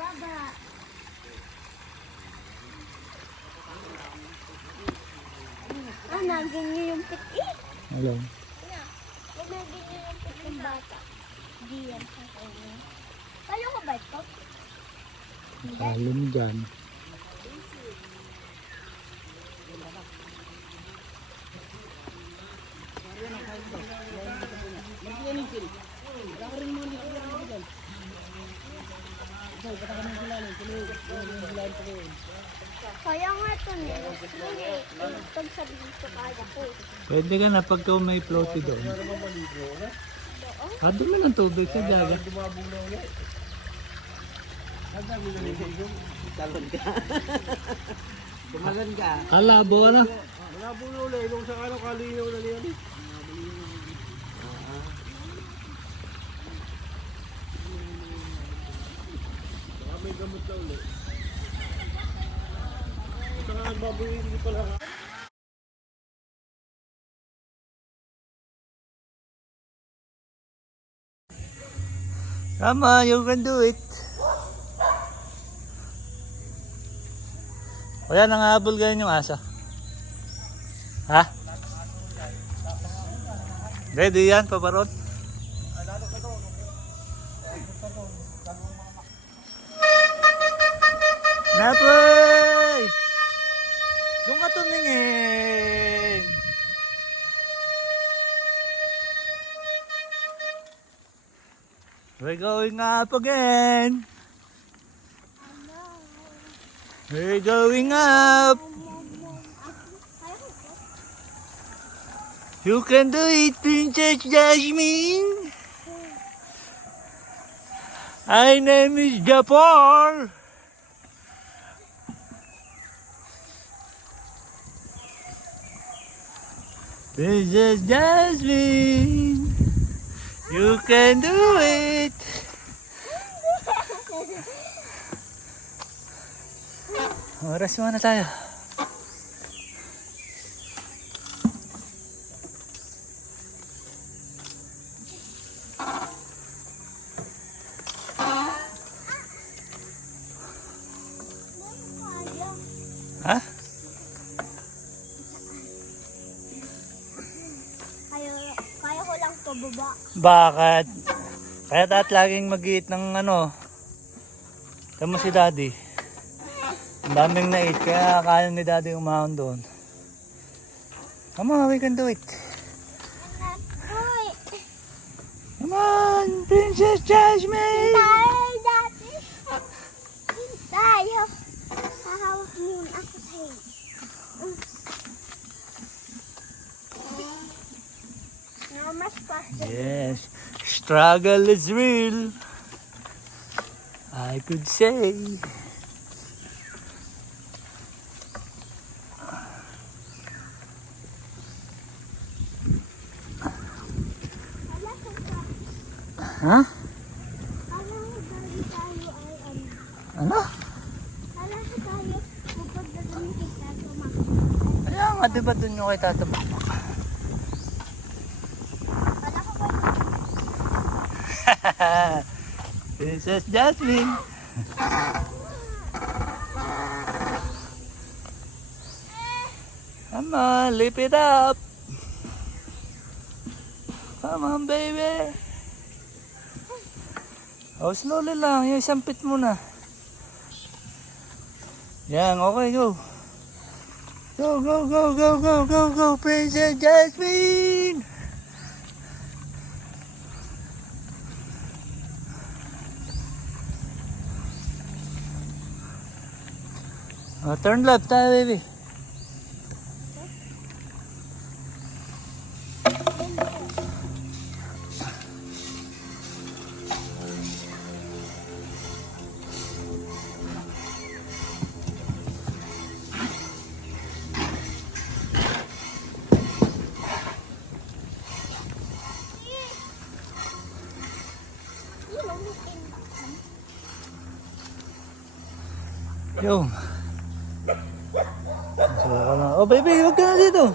baba. Nagin niyo yung piti. Hello. Nagin niyo yung piti ng bata. Di yan sa kanya. Kaya ko ba ito? Alim dyan. Kaya nga ito niya. Pag sabihin ko kaya ko. Pwede ka na pagka may floaty doon. Dumi ng tubig sa dagat. Talon ka. Tumalan ka. Alabo na. Malabo na ulit. Nung sa ano, kalinaw na niyan. May gamot na ulit. Ito nga nagbabuhin, hindi pala ka. Come on, you can do it. Kaya nangahabol ganyan yung asa. Ha? Ready yan, paparod? Napoy! Doon ka tumingin. We're going up again. We're going up. You can do it, Princess Jasmine. My name is Japar. Princess Jasmine, you can do it. Oras muna tayo. Ha? Kaya ko lang pababa. Bakit? Kaya ta't laging mag-eat ng ano. Tama si Daddy. Ang daming na-eat, kaya kaya ni Daddy umahon doon. Come on, we can do it. Come on, Princess Jasmine! Dati. Tayo. Hahawak mo yun ako sa'yo. Mas faster. Yes, struggle is real. I could say. Ha? Alam mo, dahil tayo ay ano. Ano? Alam mo tayo, magpagdadami kita tumak. Kaya nga, di ba dun yung kay Tata Bakbak? Alam ko ba? Princess Jasmine. Come on, lift it up. Come on, baby. Oh, slowly lang. Yung isang pit muna. Yan, okay, go. Go, go, go, go, go, go, go, Princess Jasmine. Oh, turn left tayo, baby. Yo. So, oh baby, wag ka na dito.